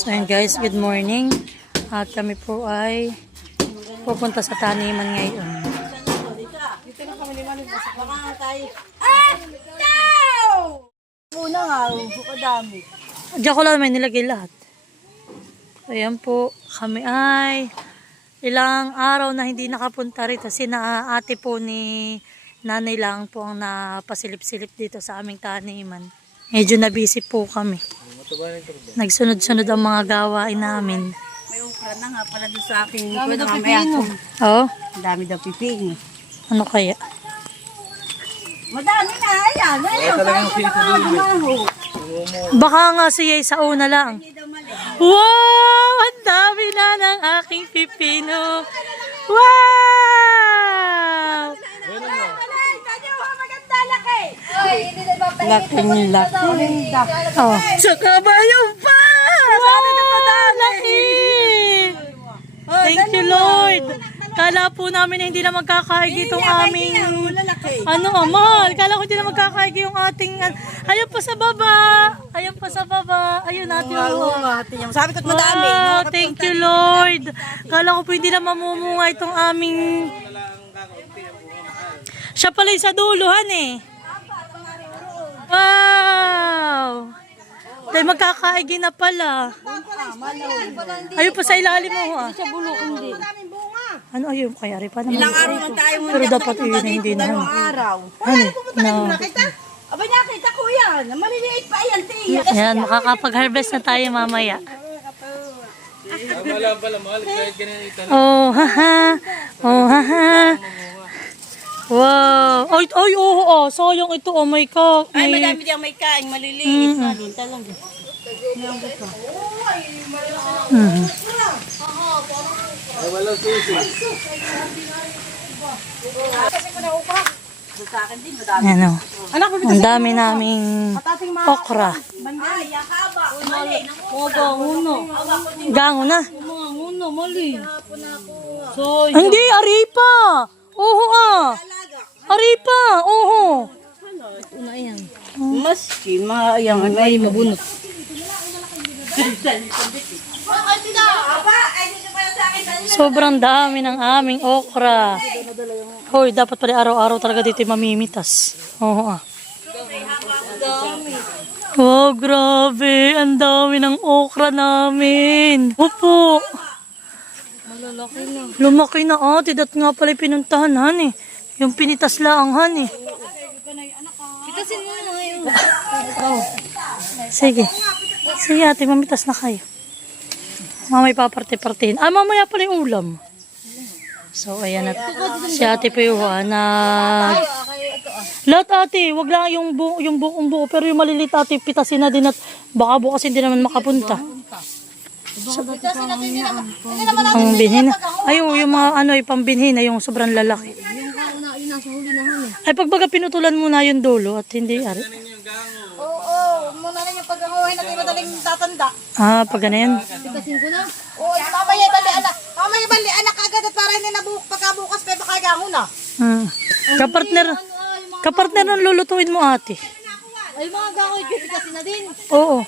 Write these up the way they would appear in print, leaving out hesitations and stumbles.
So ayun guys, good morning. At kami po ay pupunta sa taniman ngayon. Dito na kami naman baka tayo. Muna nga, kadami. Diyan ko lang may nilagay lahat. Ayan po, kami ay ilang araw na hindi nakapunta rito. Sina ate po ni nanay lang po ang napasilip-silip dito sa aming taniman. Medyo na busy po kami. Nagsunod-sunod ang mga gawain namin. May ukra na nga pala doon sa aking pipino. Oh, Ang dami daw pipino. ano kaya? Madami na, ayan. Ayun, Baka nga siya sa una lang. Wow! Ang dami na ng aking pipino. Wow! Laking laki. Oh. Saka ba yung pa? Wow! Laki! Thank you, Lord. Kala po namin na hindi na magkakaigi itong aming... mahal. Kala ko hindi na magkakaigi yung ating... Ayun pa sa baba. Ayun pa sa baba. Ayun natin. Sabi ko't madami. Wow, thank you, Lord. Kala ko po hindi na mamumunga itong aming... Siya pala yung sa duluhan eh. Wow! Dahil magkakaigi na pala. Ayun pa sa ilalim mo ha. Ano ayun? Kaya rin pa naman. Ilang araw lang tayo mo. Pero dapat yun na hindi na. Dalawang araw. Ano? No. Aba niya, kita ko yan. Maliliit pa yan, tiya. Ayan, makakapag-harvest na tayo mamaya. Oh, haha. Oh, haha. Wow. Ay, oo, sayang ito. Oh my God. Ay, madami diyang may kain, maliliit. Doon talaga. Ay, walang susi. Ano? Ang dami naming okra. Gango na. Hindi, aripa. Oo aripa, oo. Maski, may mabunot. Sobrang dami ng aming okra. Hoy, dapat pala araw-araw talaga dito mamimitas. Oo Wow, grabe. Ang dami ng okra namin. Opo. Lumaki na ate. Dat nga pala pinuntahan, han eh. Yung pinitas lang, han eh. Pitasin mo na ngayon. Sige. Sige ate, mamitas na kayo. Mamay paparte-partehin. Mamaya pala yung ulam. So, ayan at si ate po yung lahat ate, wag lang yung buong buo. Pero yung maliliit ate, pitasin na din at baka bukas hindi naman makapunta. Ang binhin na. Ay, yung mga yung pambinhin na yung sobrang lalaki. Ay, pagbaga pinutulan muna yung dulo at hindi ari. Oo, muna lang yung pag-anguhin natin madaling tatanda. Pag ano yan? Pitasin ko na. Oo, mamaya bali anak. Mamaya bali anak agad at para hindi na pagkabukas pa baka gango na. Kapartner ng lulutuin mo ate. Ay, mga gahoy, pitasin na din. Oo.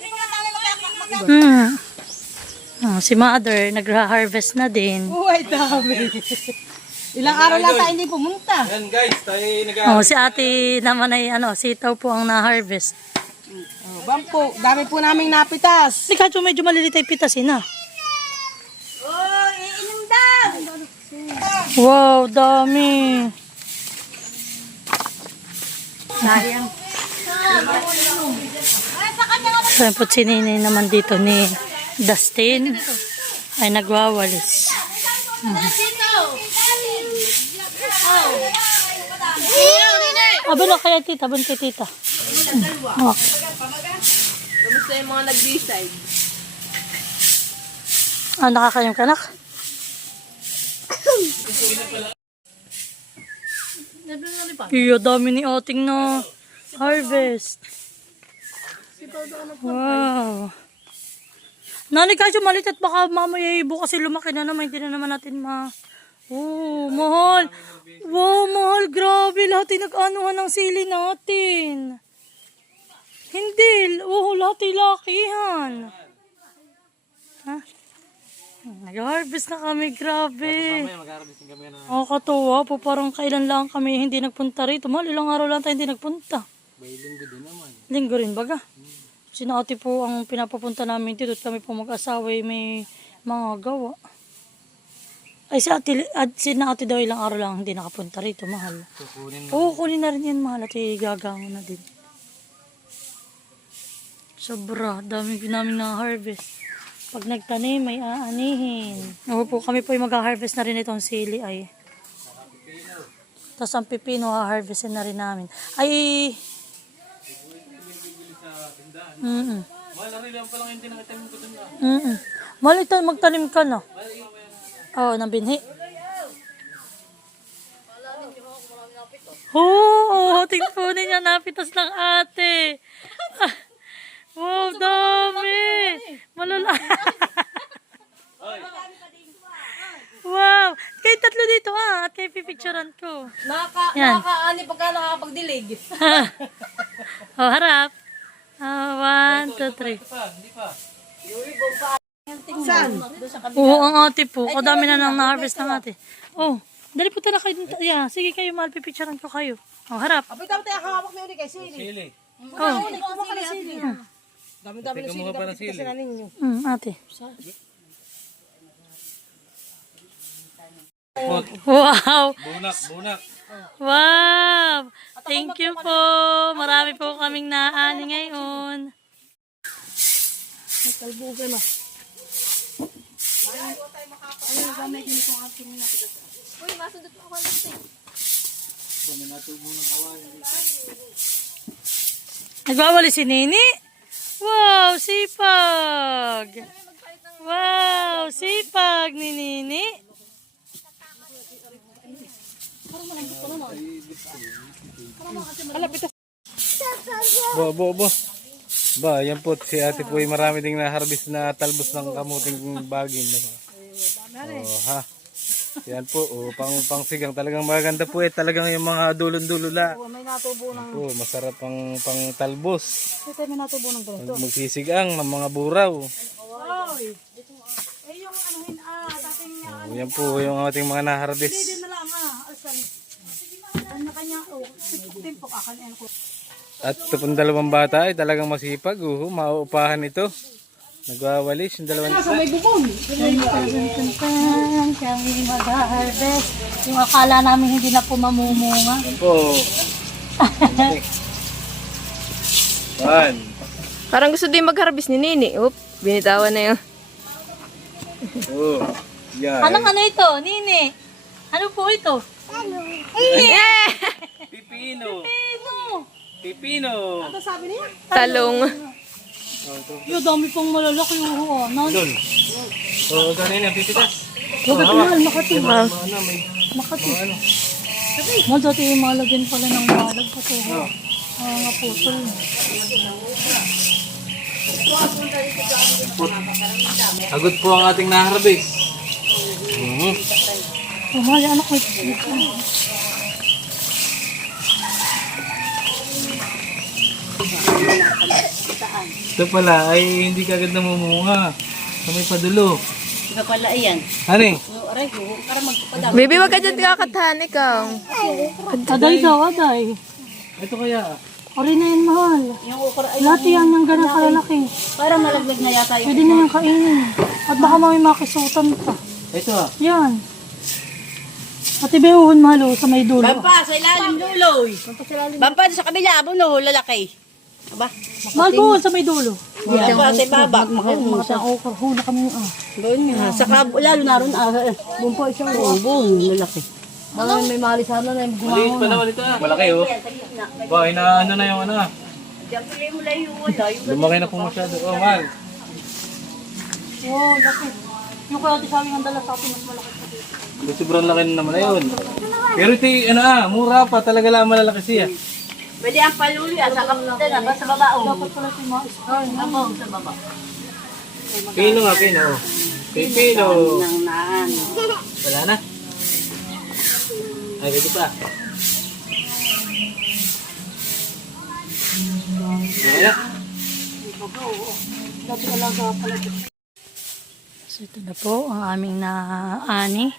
Si mother, nagra-harvest na din. Uy, dami. Ilang araw lang tayo hindi pumunta. Yan guys, tayo Si ate naman ay sitaw po ang na-harvest. Bampo, dami po naming napitas. Si Kacho medyo maliliit ay pitasin na. Oh, iinom daw. Wow, dami. Sayang. So, po sininay naman dito ni Dustin ay nagwawalis. Aba na kaya tita, ban kay tita. Kamusta yung mga nag-decide? Nakakayong kanak? Iya, dami ni ating na harvest. Wow. Nani kayo malit at baka mamaya bukas lumaki na naman. Hindi na naman natin mahal. Wow, mahal. Grabe. Lahat yung nag-anuhan ng sili natin. Hindi. Lahat yung lakihan. Ha? Nag-harvest na kami, grabe. Mamaya mag-harvest din kami na. Katuwa po, parang kailan lang kami hindi nagpunta rito. Mahal, ilang araw lang tayo hindi nagpunta. May linggo din naman. Linggo rin baga. Si ate po ang pinapapunta namin dito at kami po mag-asawa may mga gawa. Ay si ate daw ilang araw lang hindi nakapunta rito, mahal. Kukunin Oo, kunin na rin yan, mahal, at igagango na din. Sobra, dami namin na-harvest. Pag nagtanim, may aanihin. Oo po, kami po yung mag-harvest na rin itong sili ay. Tapos ang pipino, ha-harvestin na rin namin. Ay, Mahal, lang pa lang yung tinakitanim ko dun na. mahal ito, magtanim ka na. Oo, ng binhi. Oo, tingnan po ninyo, napitas ng ate. Wow, dami. Malala. Wow. Kayo tatlo dito at kayo pipicturean ko. Yan. Nakakaani pagka nakakapagdilig. Oh, harap. 1, 2, 3. Hindi pa. Saan? Oo, ang ate po. O, dami na nang na-harvest ng ate. Oh, dali po tala kayo. Yeah, sige kayo, mahal, pipicturean ko kayo. Oh, harap. Apoy tama tayo hawak na yun kay Sili. Sili. Oh, Kumuha ka na Sili. Dami-dami na Sili. pa ng sili. Kasi na ninyo. ate. Pot. Wow. Bunak. Wow. Thank you po. Marami po kaming naani ngayon. Kalbugan na. Nagwawali si Nini. Wow, sipag. Wow, sipag ni Nini. Bo. Ba, yan po, si ate po ay marami ding na-harvest na talbos ng kamuting bagin. Oh, ha. Yan po, pang sigang talagang maganda po talagang yung mga dulon-dulo la. May natubo ng... Po, masarap pang talbos. Ito may natubo ng ganito. Magsisigang ng mga buraw. Oy. Eh yung anuhin dating niya. Yan po yung ating mga na-harvest. Hindi na lang asan. Ano na kanya? Oh, timpo kakan ko. At ito pong dalawang bata ay talagang masipag. Mauupahan ito. Nagwawalis yung dalawang Nasa may bubon. Kami mag-harvest. Yung akala namin hindi na po mamumunga. Yan po. One. Parang gusto din mag-harvest ni Nini. Oop, binitawan na yun. Oh. Yan. Anong ano ito, Nini? Ano po ito? Pipino. Ano? Pipino. Ano sabi niya? Talong. Yung dami pang malalaki yung Doon. Oo, kanina, pipitas. Bakit mahal, Makati? Ano, may Makati. ano. Mahal, dati yung malagyan pala ng malag kasi nga putol. Agad po ang ating na-harvest. Mahal, anak ko. Ito pala ay hindi kagad namumunga. May padulo. Ika pala iyan. Hani? Aray, para magpadam. Baby, wag ka dyan kakatahan ikaw. Aday daw, aday. Ito kaya. Ori na yun, mahal. Yung ukra ay Lahat yan ng ganang kalalaki. parang nalaglag na yata yung... Pwede na yung kainin. At baka may makisutan pa. Ito Yan. Pati behuhon, mahal, sa may dulo. Bampa, sa ilalim dulo. Bampa sa kabila, buno, lalaki. Aba, Mahal po, sa may dulo. bampa sa baba. Makata ako, karhula kami. Doon nga. Sa lalo na ron, bumpa isang buong lalaki. Ano, may malisana na yung maliit pa naman ito Malaki oh. Ba, ano na yung ano ah. Lumaki na po masyado. Oh, mahal. Wow, laki. Yung kaya sa amin ang dala sa atin, mas malaki pa dito. Sobrang laki na naman na yun. Pero ito ano mura pa talaga lang malalaki siya. Pwede ang paluli, sa kapitan na, ba sa baba o? Dapat pala ito yung mga istorm. Sa baba. Pino nga, pino. Pino. Nang naan. Wala na. Ay, dito pa. Ayan. Dapat alaga pala ito. So ito na po ang aming naani.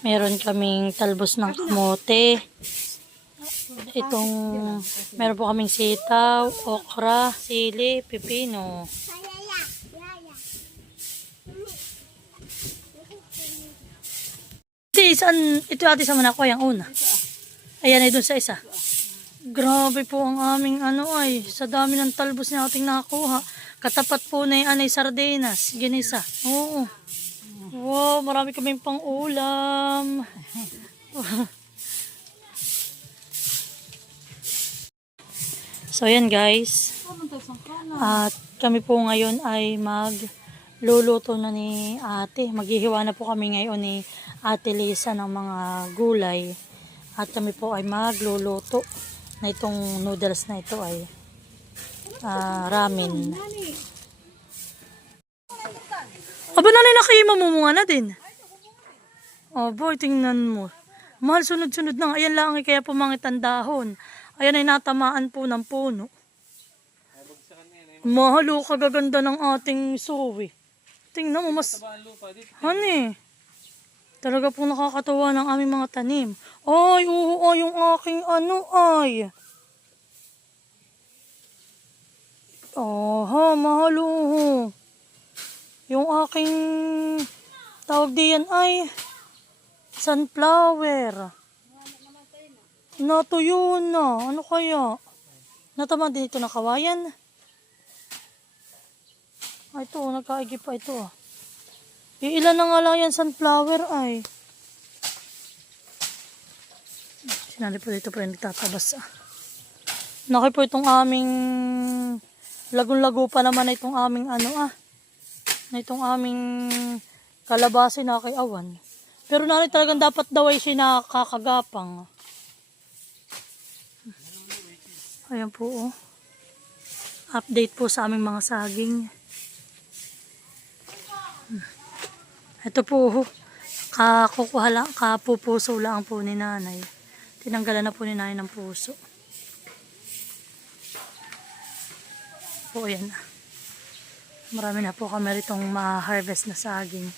Meron kaming talbos ng kamote. Meron po kaming sitaw, okra, sili, pipino. Ito ate sa manako yung una. Ayan ay dun sa isa. Grabe po ang aming sa dami ng talbos na ating nakuha. Katapat po na yung anay sardinas. Ginisa. Oo. Wow, marami kaming pang ulam. So yan guys. At kami po ngayon ay magluluto na ni ate. Maghihiwa na po kami ngayon ni Ate Lisa ng mga gulay. At kami po ay magluluto na itong noodles na ito ay ramen. Aba, nanay, nakaimamumunga na din. Aba, tingnan mo. Mahal, sunod-sunod na. Ayan lang ay kaya pumangit ang dahon. Ayan ay natamaan po ng puno. Mahal, kagaganda ng ating suwi. Tingnan mo, mas... Honey, talaga po nakakatawa ng aming mga tanim. Ay, oo, yung aking ay. Aha, mahal, yung aking tawag diyan ay sunflower. Natuyo na. Ano kaya? Natama din ito na kawayan. Ay, ito, nagkaigi pa ito. Ilan na nga lang yan sunflower ay. Sinali po dito po yung nagtatabas. Naki po itong aming lagun-lago pa naman na itong aming na itong aming kalabasi na kay awan. Pero nanay talagang dapat daw ay siya nakakagapang. Ayan po update po sa aming mga saging. Ito po kakukuha lang, kapupuso lang po ni nanay. Tinanggalan na po ni nanay ng puso. Po yan. Marami na po kami ritong ma-harvest na saging.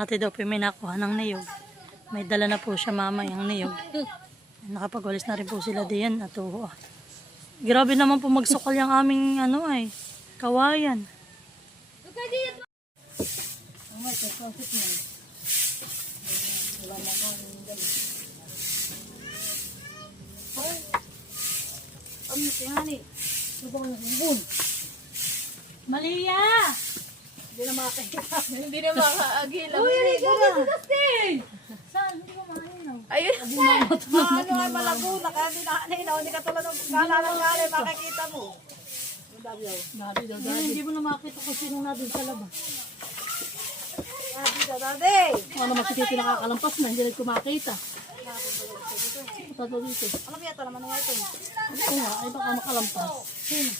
Ate daw po may nakuha ng niyog. May dala na po siya mama yung niyog. Nakapagwalis na rin po sila diyan. At grabe naman po magsukal yung aming kawayan. Malia! Hindi na makaagilaw. Uy, Saan? Hindi ko mahinaw. Ayun. ano ay malago, hindi ka tulad ng kala makikita mo. Hindi mo na makita kung sino na dun sa labas. Daddy! Ano makikita nakakalampas na, hindi rin kumakita. Tato dito. Alam yata naman nga ito. Oo nga, ay baka makalampas. Sino?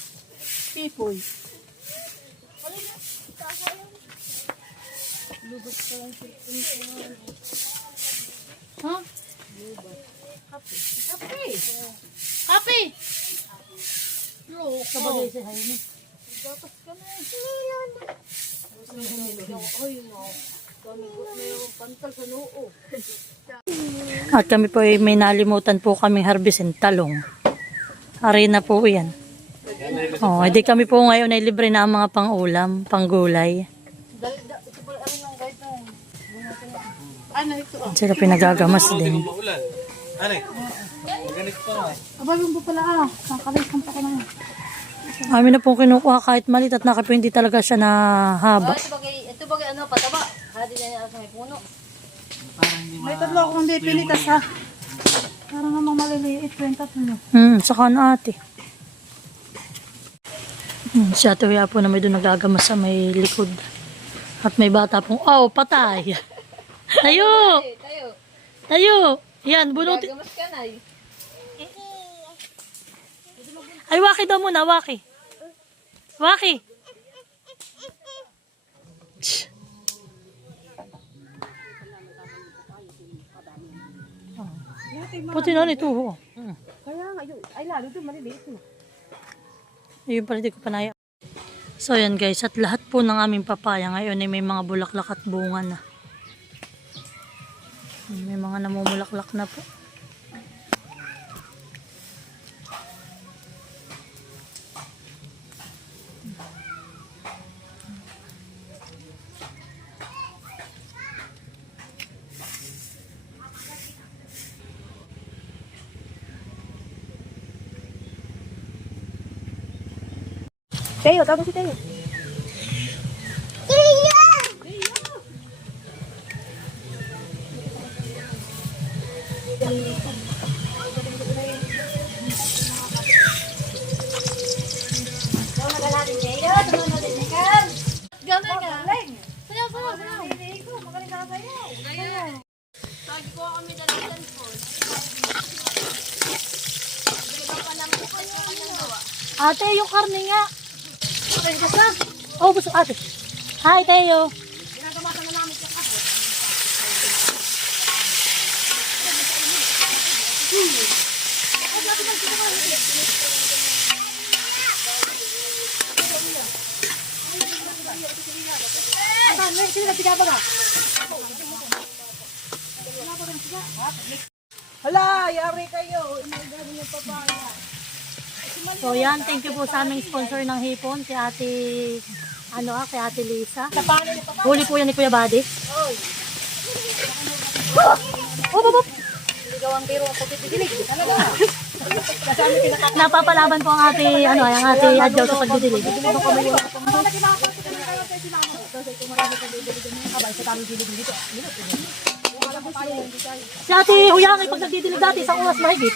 Pipoy. Lubot pa lang siya. Ha? Kape. Kape! Kabagay si Jaime. Dapat ka na. At kami po ay may nalimutan po kaming harbisin talong. Arena po yan. Hindi kami po ngayon ay libre na ang mga pang-ulam, pang-gulay. Ano ito? Sila pinagagamas din. Abalong po pala Kakalisan pa ko na. Amin na pong kinukuha kahit malit at nakapindi talaga siya na haba. Ito bagay pataba. Hadi na niya sa may puno. May tatlo akong hindi pinitas ha. Parang namang maliliit po yung tatlo. Saka na ate. Si Ate Huya po na may doon nagagamas sa may likod. At may bata pong, patay. Tayo! Tayo. Tayo! Yan, bunutin. Gamas ka na eh. Ay, waki daw muna, waki. Waki. Tsh. Puti na nito. Oh. Kaya nga, yun. Ay, lalo doon, maliliit na. Ayun pala, di ko panaya. So, yan guys. At lahat po ng aming papaya ngayon ay may mga bulaklak at bunga na. May mga namumulaklak na po. Teo, tawag si Teo. Gano'n nga. Sayaw, sayaw, sayaw. Sabi ko kami dalagan po. Ate, yung karne nga. Oh, gusto ate. Hi, Teo. Hala, yari kayo. Inagano yung papaya. So yan, thank you po sa aming sponsor ng hipon, si ate, kay ate Lisa. Huli po yan ni Kuya Buddy. Oh, baba. Napapalaban po ang ate, ang ate Adjaw sa pagdidilig. Si ate Huyang ay pag nagdidilig dati, isang oras mahigit.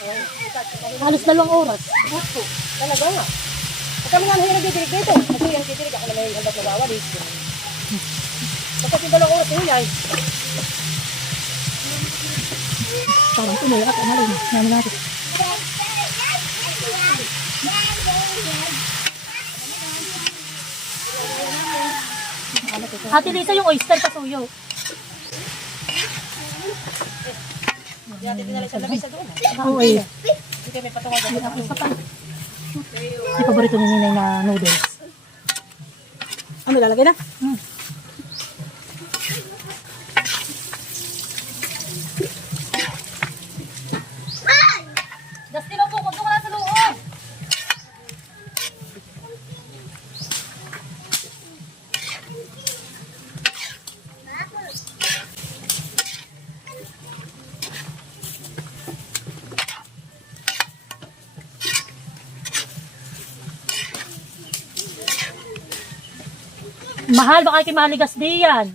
Halos 2 oras. Talaga nga. At kami nga nahirap ditirig dito. Kasi yung ditirig ako na may handat na bawal. Kapag yung 2 oras yun ay. Parang tuloy at ano rin. Namin natin. Ate Lisa, yung oyster kasuyo. Dati dinala sa labay sa doon. Oo eh. Hindi kami patungan doon. Yung paborito ni Ninay na noodles. Ano lalagay na? Dusty mo po, kung wala sa loob. Mahal, baka kayo maligas di yan.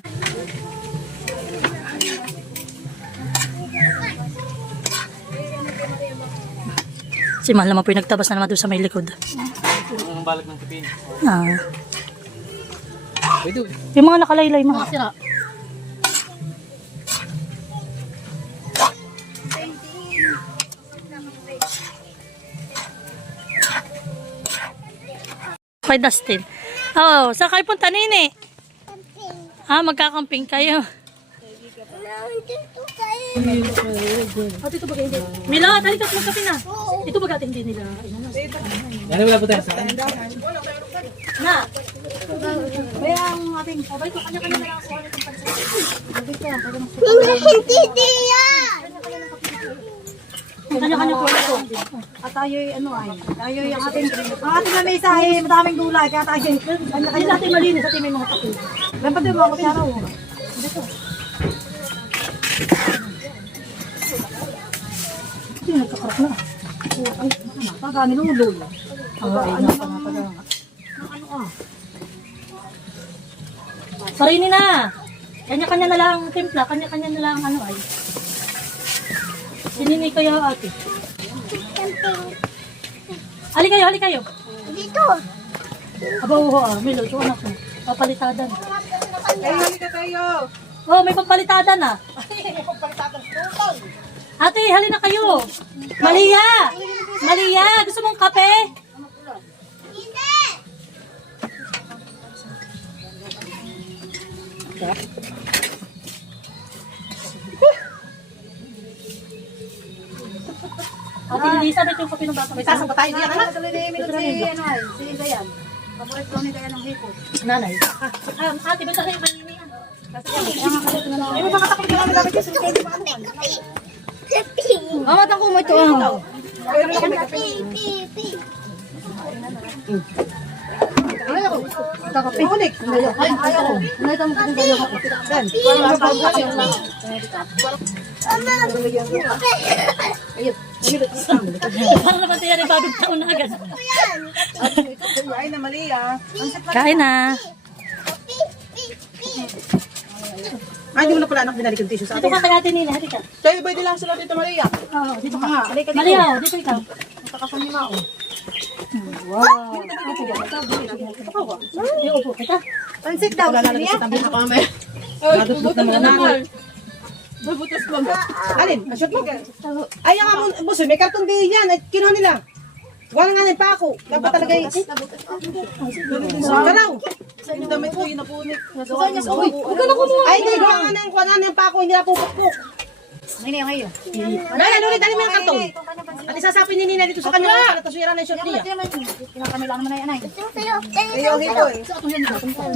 Si Mahal naman po yung nagtabas na naman doon sa may likod. Ang balak ng pipin. Ah. Pwede. Yung mga nakalaylay mga sira. Kay Dustin. Oh, saan kayo punta, Nini? Ah, magkakamping kayo. At ito baga hindi. Mila, dali ka magkape na. Ito baga hindi nila. Yan wala po tayo sa akin. Na. Kaya ang ating sabay ko kanya-kanya na lang ako ulit ang pansin. Kanya-kanya po ito. At tayo'y ano ay. Tayo'y ang ating lamesa ay madaming gulay. Kaya tayo'y Ay, sa ating malinis, sa ating may mga pati. dapat din mga kutsara. Dito. Ito yung nagkakarap na. Pagkami nung ulo. Ay, napangataga nga. Sarili na. Kanya-kanya na lang timpla, kanya-kanya na lang ay. Sinini kayo ate. Hali kayo. Dito. Aba, uho Milo, ito anak mo. Papalitadan. Ay, halika tayo. Oh, may papalitadan ah. Ay, may pagpalitan ng tutol. Ate, halina kayo. Malia! Malia, gusto mong kape? Ate Elizabeth, yung kape ng bata. May sasang pa tayo diyan, anak. Nanay. Ate, ba't tayo maninihan? Ay, may makatakot ka namin gamit yung silikay, di ba ano yan? Amat ako mo ito. ah. Unik. Para naman tayo rin bagong taon na agad. Ay, na mali ah. Kain na. Ay, hindi mo na pala anak binalik yung tissue sa Dito atin. ka kay Ate Nina, halika. Tayo ba lang sila dito, Maria? Oo, dito ka. Halika dito. Malia, dito ikaw. Nakakasan ni Mao. Wow. Upo kita. Pansit daw. Wala na sa tabi sa camera. Madudot na mga nanay. Babutas lang. Alin? Ang shoot mo? Ay, ang amon, buso, may karton din yan. Ay, kinuha nila. Wala nga pa ako. Dapat talaga yung... Karaw. Damit ko yung napunik. Ay, hindi. Gawa nga na yung kuha na yung pa ako. Hindi na pupukpuk. Nay, ano ulit? Dali mo yung karton. At isasapin ni Nina dito sa kanya. Para taswira na yung shot niya.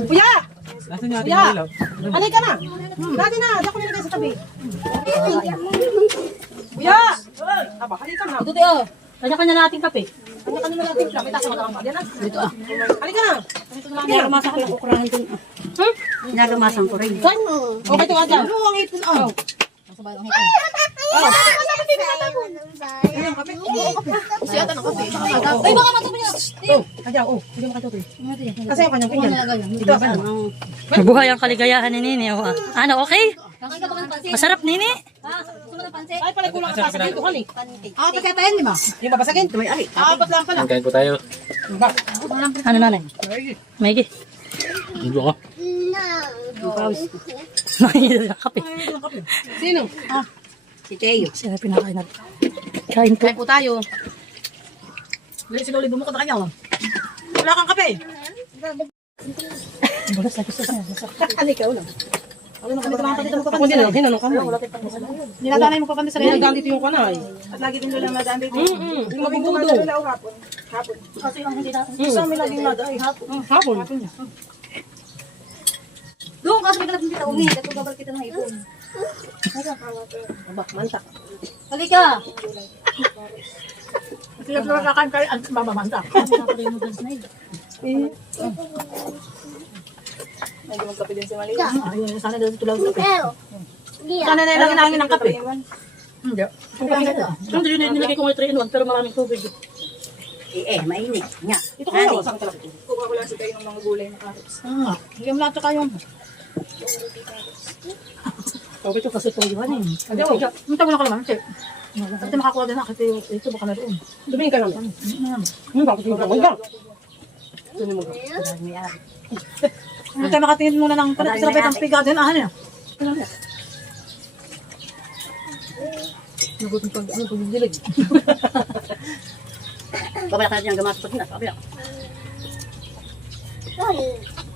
Kuya! Nasaan yung ating Kuya! ilaw? Halika na! Dati na! Di ako nilagay sa tabi. Kuya! Aba, halika na. Kanya-kanya natin kape. Kanya-kanya na natin. May tasa magkakapa. Diyan na. Dito ah. Halika na. Nagamasan ko yung ukurahan din. Nagamasan ko rin. Okay, ito nga. Ano ang ipon? Oh. Siya tanong kape. Ay, baka matubig na. Kaya, hindi mo katutoy. Kasi yung kanyang pinggan. Dito, ano? Mabuhay ang kaligayahan ni Nini. Oh, ah. Ano, okay? Masarap, Nini? Ay, pala kulang ka sa dito, honey. Apat kaya tayo, di ba? Yung babasagin. Apat lang pala. Kain po tayo. Ano, nanay? Maigi. Hindi ko. Maigi ang kape. Sino? Si Teo. Sino pinakain natin? Kain po. Kain po tayo. Sige, ulit bumukod na kanya. Wala kang kape. Bulas na gusto niya. Halika, ulang. Ano kami naman dito mo kapatid? Ako din, hinanong kamay. Niladanay mo kapatid sa rin. Nagdandito yung kanay. At lagi din nila madandito. Yung mabinggudo. Hapon. Kasi yung hindi natin. Isa may laging naday. Hapon. Doon kasi may kalapin kita umihi. Kasi babal kita ng ipon. Aba, mantak. Halika. Sila pala kakain kayo, mamantak. Medyo magkape din si Malia. Ayun, sana daw tulog kape. Sana na lang namin ng kape. Hindi. Hindi yun, nilagay ko ng 3 in 1 pero maraming tubig. Mainit. Nga. Ito ko lang, saan talaga? Kuha ko lang si kayo ng mga gulay na carrots. Hindi mo lahat kayo. Okay ito kasi ito yun eh. Ang tago na ka naman, Che. Kasi makakuha din na kasi ito baka na doon. Tumingin ka naman. Bakit yung kamay lang? Hindi tayo makatingin muna ng sarapit ang piga din. Ano yan? Nagutin pag ano pag dilig. Babala ka na dyan gamas pag nasa kabila.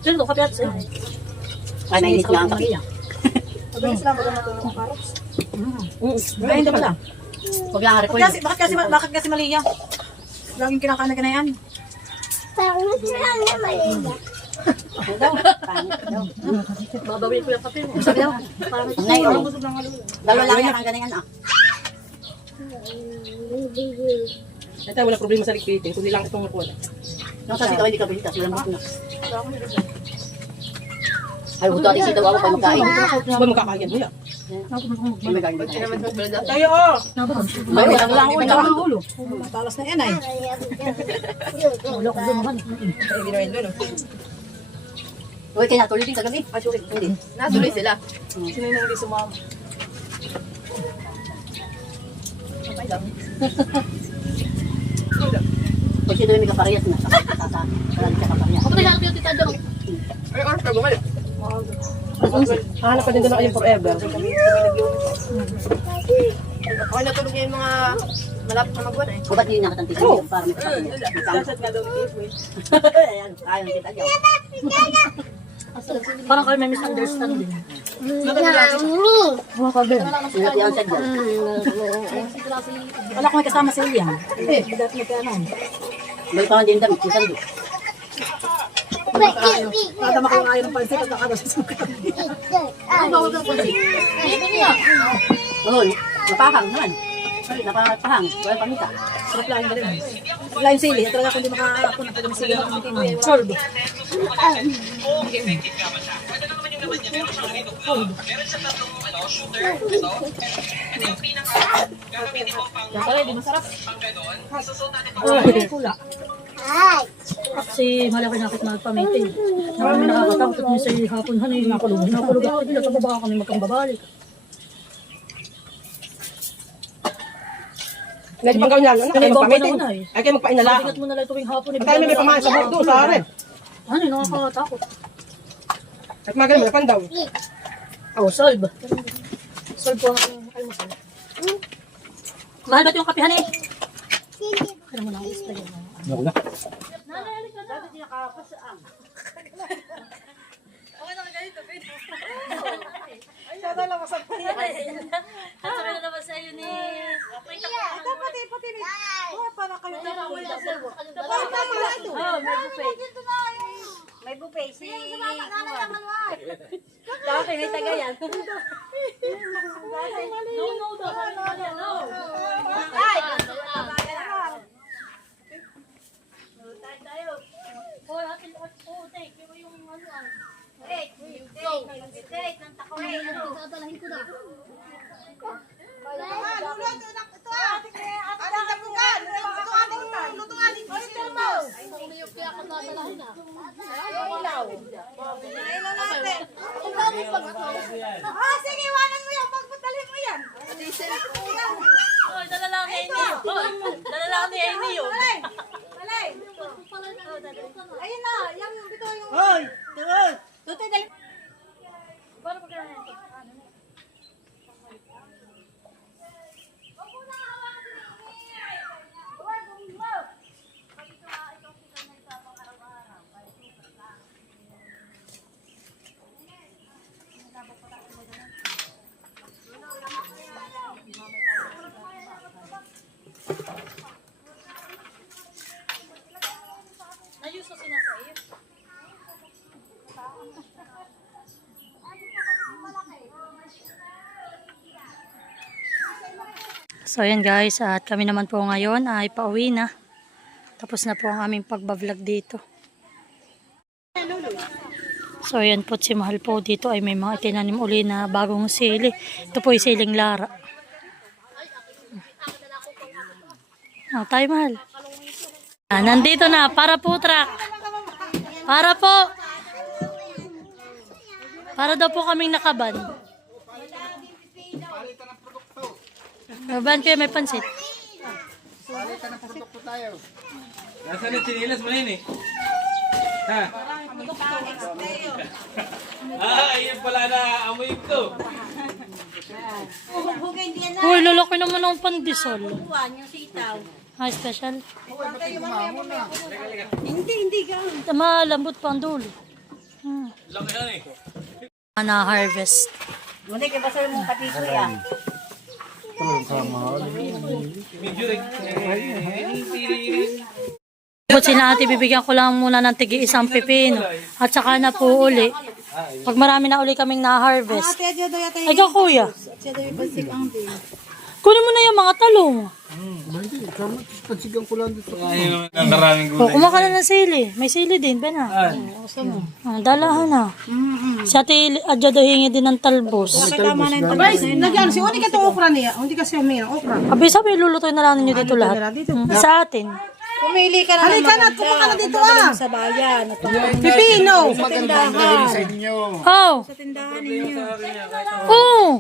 Sino ito? Kapiat sa'yo. Ay, mainit nga ang kape. Mabilis lang, wala natin ng carrots. Ay, hindi pala. Huwag lang harap ko yun. Bakit kasi Malia? Laging kinakain na ganayan. Babawin ko yung kape mo. Sabi daw. Ngayon. Dalawa lang yan ang ganyan ah. Ito, wala problema sa liquidating, kundi lang itong nakuha. Nung sa sitaw hindi ka bisita, sila mo na. Ay, buto ating sitaw ako pa magkain. Ba magkakayan mo yan? May magaling ba tayo? Tayo, oh! May lang ulo. Ang ulo. Talas na yan ay. Ulo ko doon naman. Ay, binayin doon, oh. Uy, kaya natuloy din kagabi. Hindi. Natuloy sila. Sino yung hindi sumama? Pag sino yung may kaparehas na. Parang siya kaparehas. Ako na lang yung tita doon. Ay, oras ka bumalik. Hahanap pa din doon na kayong forever. Ako natulog yung mga malapit na magwan eh. O ba't yun nakatantisan mo? Para may kasama. Ayan, ayaw kita dyan. Parang kayo may misunderstanding. Mga kabe. Sinatihan siya dyan. Wala ko may kasama si William. Hindi dapat magkaanan. May pa din damit, yung sando. Kada makakain ng pansit at nakakasuka. Ang bawal ng kunsi. Oo, napahang naman. Napahang, wala pamita. Sarap lang rin. Lain sili, talaga kung di makakakunan pa ng sili. Sordo. Kaya di masarap. Pula. Kasi malaki nakit magpamitin. Marami nakakatakot niya sa hapon. Ano yung nakulog? Nakulog ako. Hindi na baka kami magkambabalik. Ngayon pang gawin lang, ano, kayo magpamitin. Ay kayo magpainala. Ingat mo na lang tuwing hapon. Patay may pamahan sa buhok doon, sa harap. Ano yung nakakatakot? At magaling, malapan daw. Oh, solve. Solve po ang almusal. Mahal ba't yung kapihan eh? Kaya mo na ang ispa yun. Ako na. Sabi na naman sa'yo ni... May buffet si... Dati may tagayan. No, no. Hoy, atin ako po, take. Yung ano ah. Dadalahin ko na. Hoy, dala lang ni Amy. Hoy, dala lang ni Amy yun. Ayun na, yung bito yung... Hoy! Tutoy dali. Paano pag gano'n ito? Nayuso sinasa'yo. So ayan guys, at kami naman po ngayon ay pauwi na. Tapos na po ang aming pagbablog dito. So ayan po, si Mahal po dito ay may mga itinanim uli na bagong sili. Ito po ay siling Lara. Oh, tayo Mahal. Ah, nandito na, para po truck. Para po. Para daw po kaming nakaban. Ban kayo may pansit. Nasaan yung chinilas mo yun eh? Ha? Ayan pala na amoy ko. Uy, lalaki naman ang pandesal. Ah, special. Hindi ka. Malambot pa ang dulo. Laki yan eh. Na-harvest. Muna kayo ba sa'yo mong katito yan? But sila ate, bibigyan ko lang muna ng tigi isang pipino. At saka na po uli. Pag marami na uli kaming na-harvest. Ay ka kuya. Kunin mo na yung mga talong. Ang maraming O, kumaka na ng sili. May sili din, ba na? Dalahan na. Si ate Adja daw hingi din ng talbos. Nagyan, si Uni ka itong okra niya. Hindi kasi yung okra. Abi sabi, lulutoy na lang ninyo dito lahat. Sa atin. Pumili ka na naman. Halika na, kuha ka na dito ah. Sa bayan. Pipino. Sa tindahan. Oh. Sa tindahan ninyo. Oo.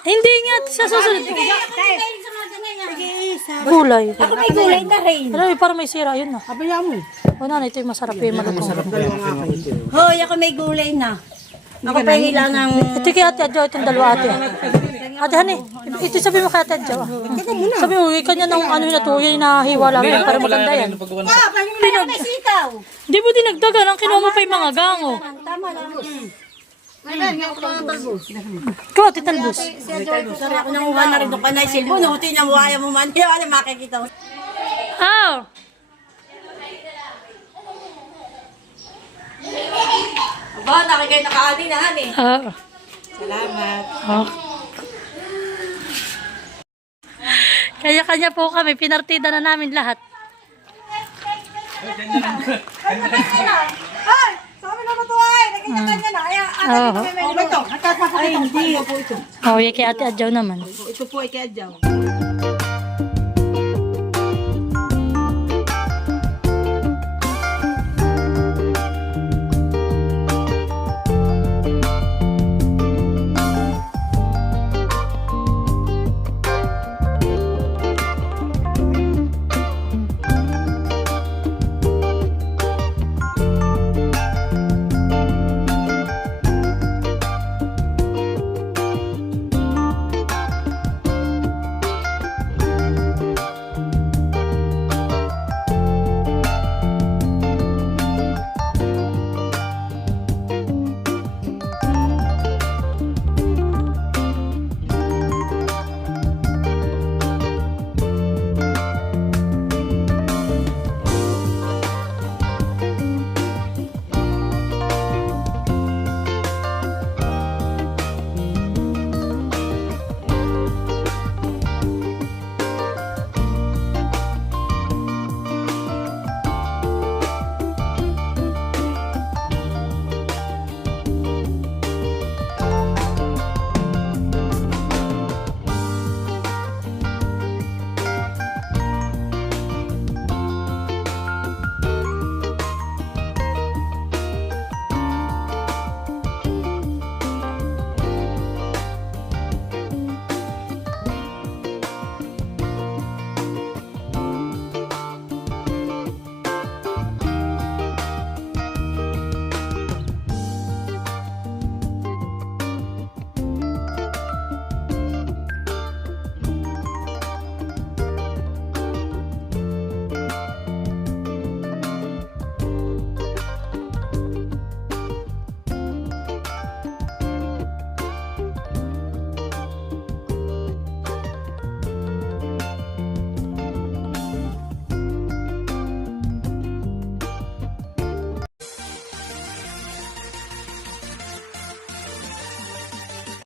Hindi nga sa susunod. Gulay. Ako may gulay na rin. Alam mo, parang may sira. Yun na. Abaya mo. O na, ito yung masarap yung malutong. Hoy, ako may gulay na. Ako pa hila ng... Ito kay ate Adjo, itong dalawa ate. Ate Hani, ito sabi mo kay Ate Adjo. Sabi mo, kanya nang ano na to, yun na hiwala yan para maganda yan. Di mo dinagdagan, ang kinuha mo pa yung mga gango. Ikaw, Ate Talbos. Sorry, ako nanguha na rin doon ka na isilbo. Nahuti na mukha mo man. Hindi ako makikita mo. Aw! Aba, nakikita nakaani na, hani. Salamat. Kanya-kanya po kami, pinartida na namin lahat. Oh, yan kay Ate Adjo naman. Ito po ay kaya dyan.